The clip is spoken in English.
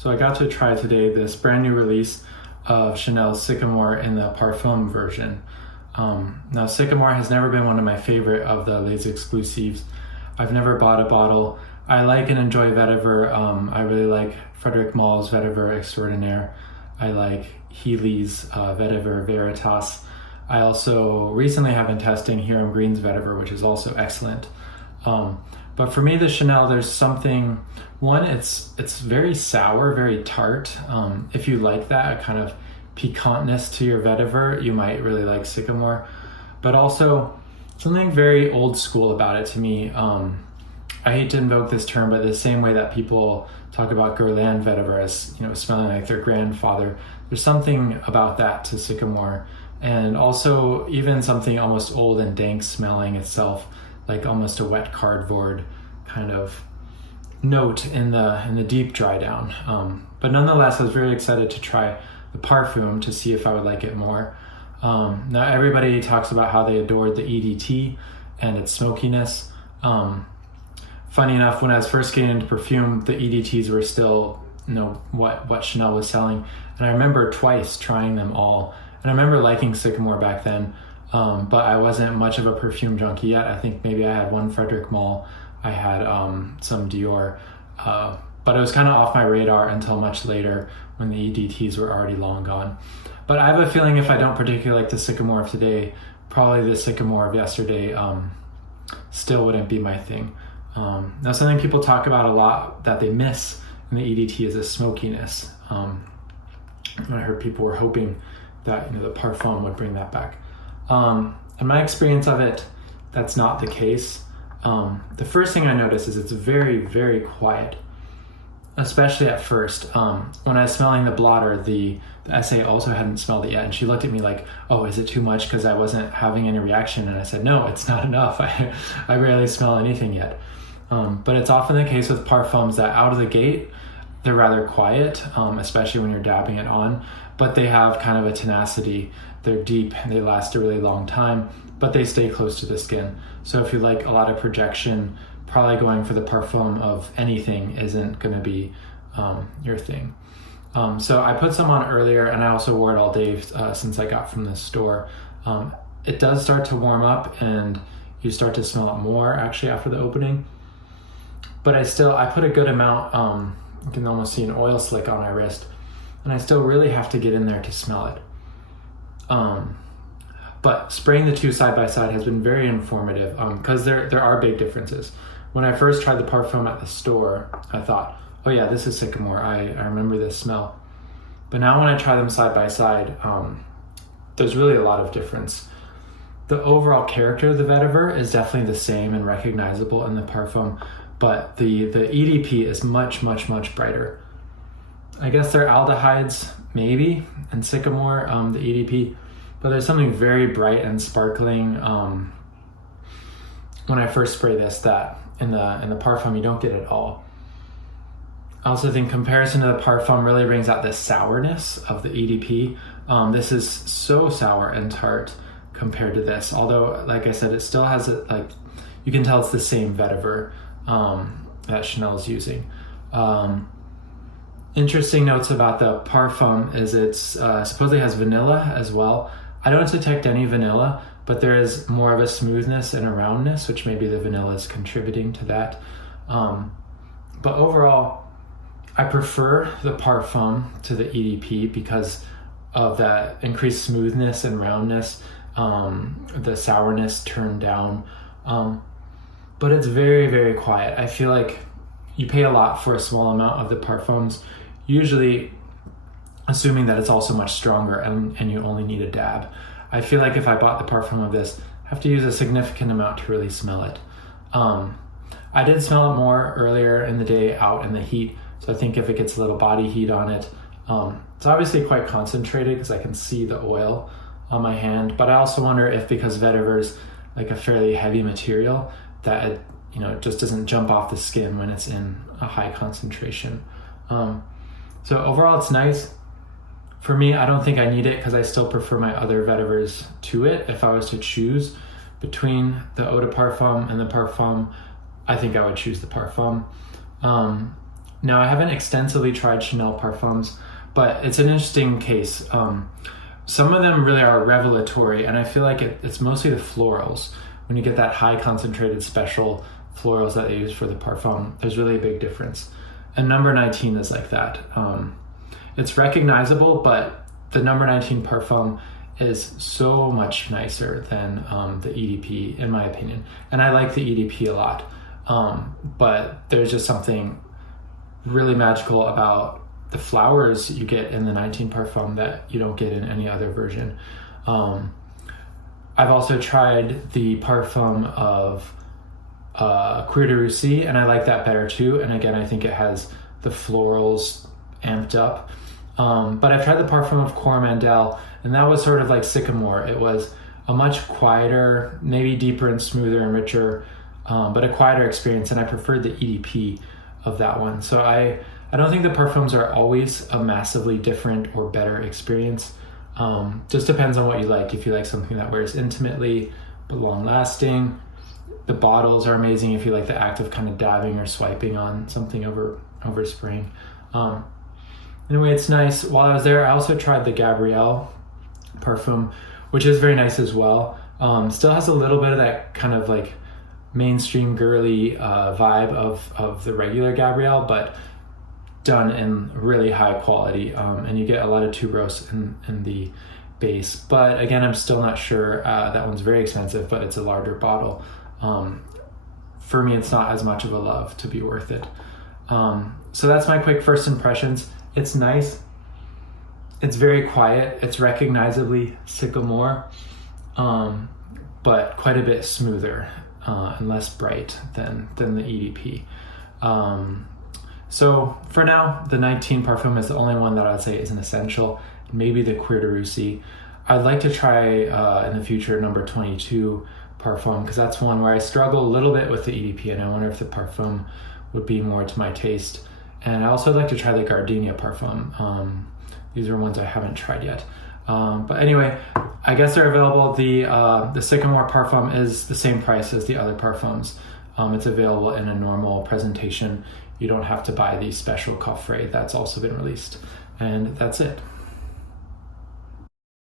So I got to try today this brand new release of Chanel's Sycamore in the Parfum version. Now Sycamore has never been one of my favorite of the Les Exclusifs. I've never bought a bottle. I like and enjoy vetiver. I really like Frederic Mall's Vetiver Extraordinaire. I like Healy's Vetiver Veritas. I also recently have been testing Hiram Green's vetiver, which is also excellent. But for me, the Chanel, there's something, one, it's very sour, very tart. If you like that, a kind of piquantness to your vetiver, you might really like Sycamore. But also something very old school about it to me. I hate to invoke this term, but the same way that people talk about Guerlain vetiver as, smelling like their grandfather, there's something about that to Sycamore. And also even something almost old and dank smelling itself, like almost a wet cardboard kind of note in the deep dry down. But nonetheless, I was very excited to try the Parfum to see if I would like it more. Now everybody talks about how they adored the EDT and its smokiness. Funny enough, when I was first getting into perfume, the EDTs were still, what Chanel was selling. And I remember twice trying them all. And I remember liking Sycamore back then, but I wasn't much of a perfume junkie yet. I think maybe I had one Frederic Mall, I had some Dior, but it was kind of off my radar until much later when the EDTs were already long gone. But I have a feeling if I don't particularly like the Sycamore of today, probably the Sycamore of yesterday still wouldn't be my thing. Now something people talk about a lot that they miss in the EDT is a smokiness. I heard people were hoping that the Parfum would bring that back. In my experience of it, that's not the case. The first thing I noticed is it's very, very quiet, especially at first. When I was smelling the blotter, the SA also hadn't smelled it yet, and she looked at me like, oh, is it too much? Because I wasn't having any reaction, and I said, no, it's not enough. I rarely smell anything yet. But it's often the case with parfums that out of the gate, they're rather quiet, especially when you're dabbing it on, but they have kind of a tenacity. They're deep and they last a really long time, but they stay close to the skin. So if you like a lot of projection, probably going for the Parfum of anything isn't going to be your thing. So I put some on earlier, and I also wore it all day since I got from the store. It does start to warm up and you start to smell it more actually after the opening. But I put a good amount. You can almost see an oil slick on my wrist, and I still really have to get in there to smell it. But spraying the two side by side has been very informative because there are big differences. When I first tried the Parfum at the store, I thought, oh yeah, this is Sycamore. I remember this smell. But now when I try them side by side, there's really a lot of difference. The overall character of the vetiver is definitely the same and recognizable in the Parfum, but the EDP is much, much, much brighter. I guess they're aldehydes, maybe, in Sycamore, the EDP, but there's something very bright and sparkling when I first spray this that in the Parfum you don't get at all. I also think comparison to the Parfum really brings out the sourness of the EDP. This is so sour and tart compared to this, although, like I said, it still has you can tell it's the same vetiver that Chanel is using. Interesting notes about the Parfum is it's supposedly has vanilla as well. I don't detect any vanilla, but there is more of a smoothness and a roundness, which maybe the vanilla is contributing to that. But overall, I prefer the Parfum to the EDP because of that increased smoothness and roundness, the sourness turned down. But it's very, very quiet. I feel like you pay a lot for a small amount of the parfums, usually assuming that it's also much stronger and you only need a dab. I feel like if I bought the Parfum of this, I have to use a significant amount to really smell it. I did smell it more earlier in the day out in the heat, so I think if it gets a little body heat on it, it's obviously quite concentrated because I can see the oil on my hand, but I also wonder if because vetiver's like a fairly heavy material, that it just doesn't jump off the skin when it's in a high concentration. So overall it's nice. For me, I don't think I need it because I still prefer my other vetivers to it. If I was to choose between the Eau de Parfum and the Parfum, I think I would choose the Parfum. Now, I haven't extensively tried Chanel parfums, but it's an interesting case. Some of them really are revelatory, and I feel like it's mostly the florals. When you get that high concentrated special florals that they use for the parfum, there's really a big difference. And number 19 is like that. It's recognizable, but the number 19 parfum is so much nicer than the EDP, in my opinion. And I like the EDP a lot, but there's just something really magical about the flowers you get in the 19 parfum that you don't get in any other version. I've also tried the parfum of Cuir de Russie, and I like that better too. And again, I think it has the florals amped up. But I've tried the parfum of Coromandel, and that was sort of like Sycamore. It was a much quieter, maybe deeper and smoother and richer, but a quieter experience, and I preferred the EDP of that one. So I don't think the parfums are always a massively different or better experience. Just depends on what you like. If you like something that wears intimately but long lasting, the bottles are amazing if you like the act of kind of dabbing or swiping on something over spraying. Anyway, it's nice. While I was there, I also tried the Gabrielle parfum, which is very nice as well. Still has a little bit of that kind of like mainstream girly vibe of the regular Gabrielle, but done in really high quality. And you get a lot of tuberose in the base. But again, I'm still not sure. That one's very expensive, but it's a larger bottle. For me, it's not as much of a love to be worth it. So that's my quick first impressions. It's nice. It's very quiet. It's recognizably Sycamore, but quite a bit smoother and less bright than the EDP. So for now, the 19 parfum is the only one that I'd say is an essential. Maybe the Cuir de Russie. I'd like to try in the future number 22 parfum, because that's one where I struggle a little bit with the EDP, and I wonder if the parfum would be more to my taste. And I also like to try the Gardenia parfum. These are ones I haven't tried yet. But anyway, I guess they're available. The Sycamore parfum is the same price as the other parfums. It's available in a normal presentation. You don't have to buy the special coffret that's also been released. And that's it.